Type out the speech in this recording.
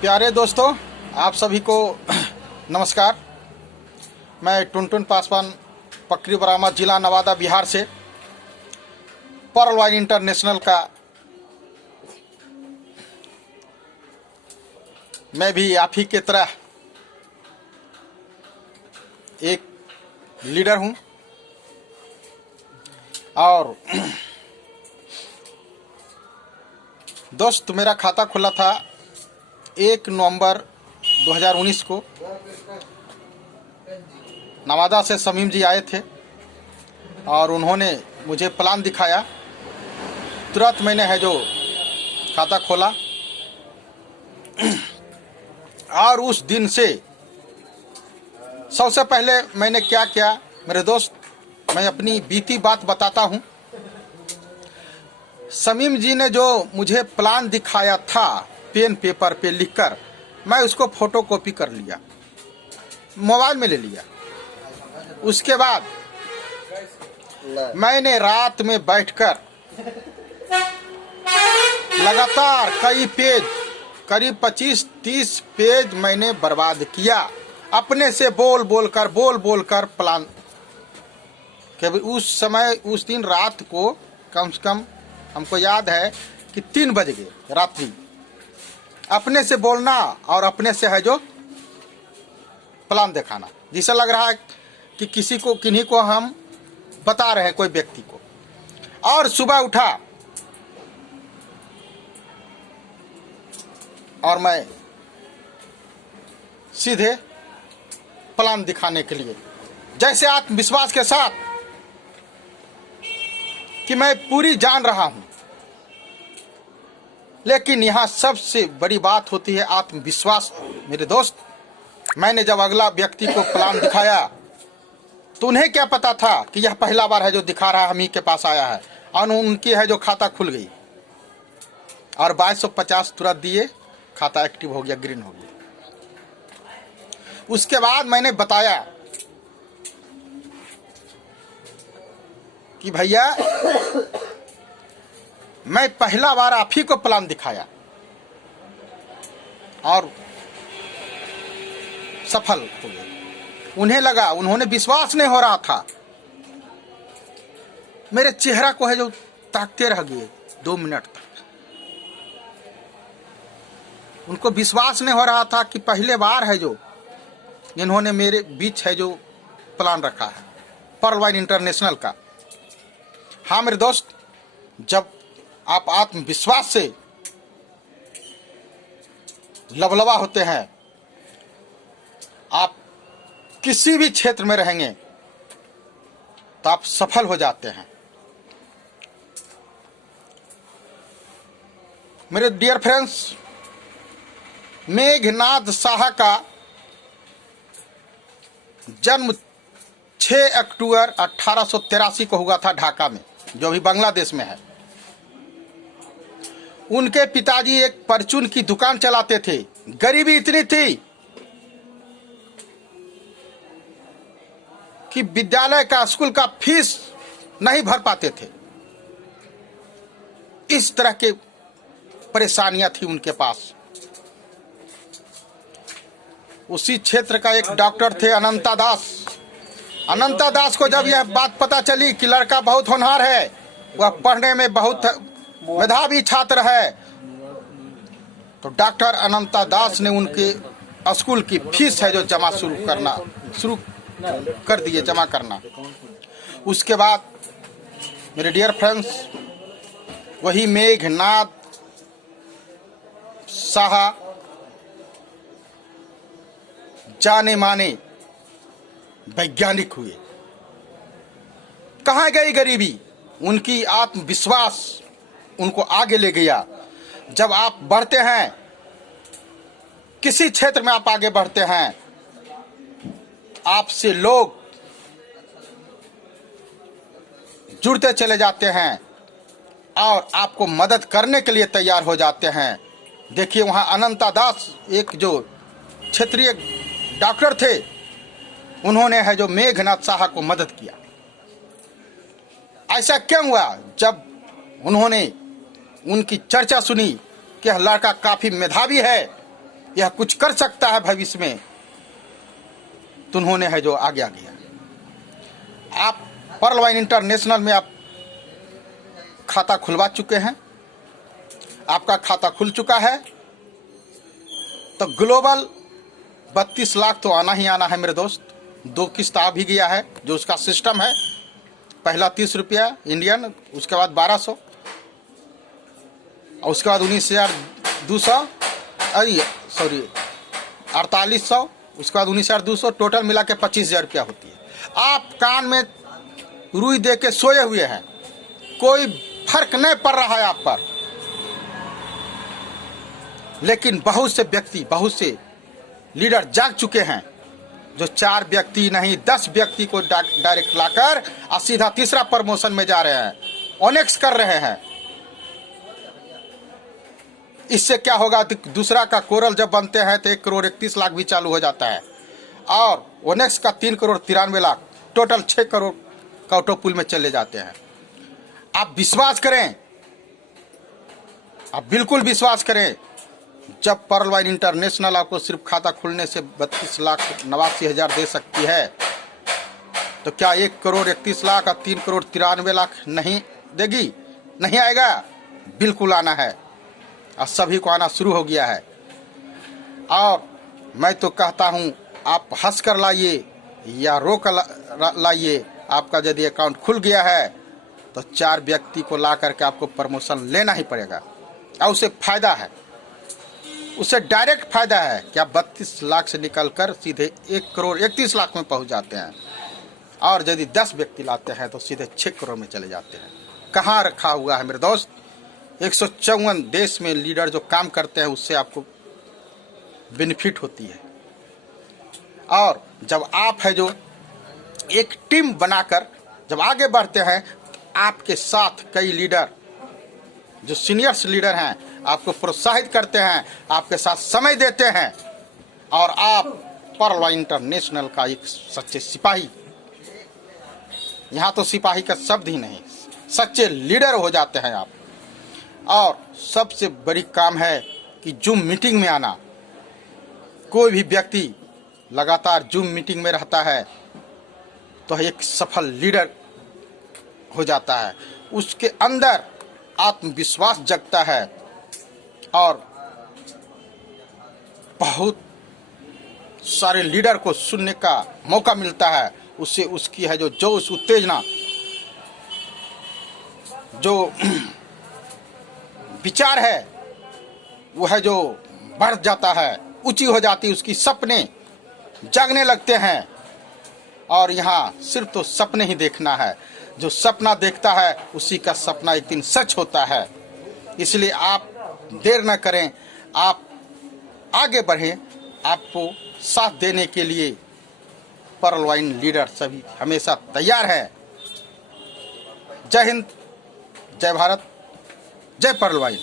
प्यारे दोस्तों, आप सभी को नमस्कार। मैं टुनटुन पासवान, पकरी बरामद, जिला नवादा, बिहार से पर्ल वाइन इंटरनेशनल का मैं भी आप ही की तरह एक लीडर हूं और दोस्त, मेरा खाता खुला था 1 नवंबर 2019 को। नवादा से समीम जी आए थे और उन्होंने मुझे प्लान दिखाया। तुरंत मैंने है जो खाता खोला और उस दिन से सबसे पहले मैंने क्या किया, मेरे दोस्त, मैं अपनी बीती बात बताता हूं। समीम जी ने जो मुझे प्लान दिखाया था पेन पेपर पे लिखकर, मैं उसको फोटोकॉपी कर लिया, मोबाइल में ले लिया। उसके बाद मैंने रात में बैठकर लगातार कई पेज, करीब 25-30 पेज मैंने बर्बाद किया, अपने से बोल बोल कर प्लान कि उस समय, उस दिन रात को कम से कम हमको याद है कि 3 बज गए रात्रि। अपने से बोलना और अपने से है जो प्लान दिखाना, जिसे लग रहा है कि किसी को, किन्हीं को हम बता रहे हैं, कोई व्यक्ति को। और सुबह उठा और मैं सीधे प्लान दिखाने के लिए, जैसे आत्मविश्वास के साथ कि मैं पूरी जान रहा हूं। लेकिन यहां सबसे बड़ी बात होती है आत्मविश्वास। मेरे दोस्त, मैंने जब अगला व्यक्ति को प्लान दिखाया तो उन्हें क्या पता था कि यह पहला बार है जो दिखा रहा है, हम ही के पास आया है। और उनकी है जो खाता खुल गई और 2250 तुरंत दिए, खाता एक्टिव हो गया, ग्रीन हो गया। उसके बाद मैंने बताया कि भैया, मैं पहला बार आप ही को प्लान दिखाया और सफल हो गए। उन्हें लगा, उन्होंने विश्वास नहीं हो रहा था। मेरे चेहरा को है जो ताकते रह गए 2 मिनट तक। उनको विश्वास नहीं हो रहा था कि पहले बार है जो इन्होंने मेरे बीच है जो प्लान रखा है पर्ल वाइन इंटरनेशनल का। हाँ मेरे दोस्त, जब आप आत्मविश्वास से लबलबा होते हैं, आप किसी भी क्षेत्र में रहेंगे तो आप सफल हो जाते हैं। मेरे डियर फ्रेंड्स, मेघनाद साहा का जन्म 6 अक्टूबर 1883 को हुआ था ढाका में, जो अभी बांग्लादेश में है। उनके पिताजी एक परचून की दुकान चलाते थे। गरीबी इतनी थी कि विद्यालय का, स्कूल का फीस नहीं भर पाते थे। इस तरह के परेशानियां थी उनके पास। उसी क्षेत्र का एक डॉक्टर थे अनंता दास। अनंता दास को जब यह बात पता चली कि लड़का बहुत होनहार है, वह पढ़ने में बहुत मेधावी छात्र है, तो डॉक्टर अनंता दास ने उनके स्कूल की फीस है जो जमा शुरू कर दिए, जमा करना। उसके बाद मेरे डियर फ्रेंड्स, वही मेघनाद साहा जाने माने वैज्ञानिक हुए। कहां गई गरीबी? उनकी आत्मविश्वास उनको आगे ले गया। जब आप बढ़ते हैं, किसी क्षेत्र में आप आगे बढ़ते हैं, आपसे लोग जुड़ते चले जाते हैं और आपको मदद करने के लिए तैयार हो जाते हैं। देखिए, वहाँ अनंता दास एक जो क्षेत्रीय डॉक्टर थे, उन्होंने है जो मेघनाद साहा को मदद किया। ऐसा क्यों हुआ? जब उन्होंने उनकी चर्चा सुनी कि यह लड़का काफी मेधावी है, यह कुछ कर सकता है भविष्य में, तो उन्होंने है जो आगे आ गया। आप पर्ल वाइन इंटरनेशनल में आप खाता खुलवा चुके हैं, आपका खाता खुल चुका है, तो ग्लोबल 32 लाख तो आना ही आना है मेरे दोस्त। 2 किस्त आ भी गया है, जो उसका सिस्टम है, पहला 30 रुपया इंडियन, उसके बाद 1200, और उसके बाद 19,200, अरे सॉरी 4800, उसके बाद 19,200, टोटल मिला के 25,000 रुपया होती है। आप कान में रुई दे के सोए हुए हैं, कोई फर्क नहीं पड़ रहा है आप पर। लेकिन बहुत से व्यक्ति, बहुत से लीडर जाग चुके हैं, जो 4 व्यक्ति नहीं 10 व्यक्ति को डायरेक्ट लाकर और सीधा तीसरा प्रमोशन में जा रहे हैं, ओनेक्स कर रहे हैं। इससे क्या होगा, दूसरा का कोरल जब बनते हैं तो 1 करोड़ 31 लाख भी चालू हो जाता है, और ओनेक्स का 3 करोड़ 93 लाख, टोटल 6 करोड़ का ऑटो पुल में चले जाते हैं। आप विश्वास करें, आप बिल्कुल विश्वास करें, जब पर्ल वाइन इंटरनेशनल आपको सिर्फ खाता खुलने से 32,89,000 दे सकती है, तो क्या 1 करोड़ 31 लाख और 3 करोड़ 93 लाख नहीं देगी? नहीं आएगा, बिल्कुल आना है, और सभी को आना शुरू हो गया है। और मैं तो कहता हूँ, आप हंस कर लाइए या रो कर लाइए, आपका यदि अकाउंट खुल गया है तो 4 व्यक्ति को ला करके आपको प्रमोशन लेना ही पड़ेगा, और उसे फायदा है, उससे डायरेक्ट फायदा है कि आप 32 लाख से निकलकर सीधे 1 करोड़ 31 लाख में पहुंच जाते हैं, और यदि 10 व्यक्ति लाते हैं तो सीधे 6 करोड़ में चले जाते हैं। कहाँ रखा हुआ है मेरे दोस्त? 154 देश में लीडर जो काम करते हैं, उससे आपको बेनिफिट होती है। और जब आप है जो एक टीम बनाकर जब आगे बढ़ते हैं, आपके साथ कई लीडर जो सीनियर्स लीडर हैं आपको प्रोत्साहित करते हैं, आपके साथ समय देते हैं, और आप पर्ल वाइन इंटरनेशनल का एक सच्चे सिपाही, यहाँ तो सिपाही का शब्द ही नहीं, सच्चे लीडर हो जाते हैं आप। और सबसे बड़ी काम है कि जूम मीटिंग में आना। कोई भी व्यक्ति लगातार जूम मीटिंग में रहता है तो एक सफल लीडर हो जाता है, उसके अंदर आत्मविश्वास जगता है, और बहुत सारे लीडर को सुनने का मौका मिलता है, उससे उसकी है जो जोश, उत्तेजना, जो विचार है वो है जो बढ़ जाता है, ऊंची हो जाती है, उसकी सपने जगने लगते हैं। और यहाँ सिर्फ तो सपने ही देखना है, जो सपना देखता है उसी का सपना एक दिन सच होता है। इसलिए आप देर न करें, आप आगे बढ़ें। आपको साथ देने के लिए पर्ल वाइन लीडर सभी हमेशा तैयार है। जय हिंद, जय भारत, जय पर्ल वाइन।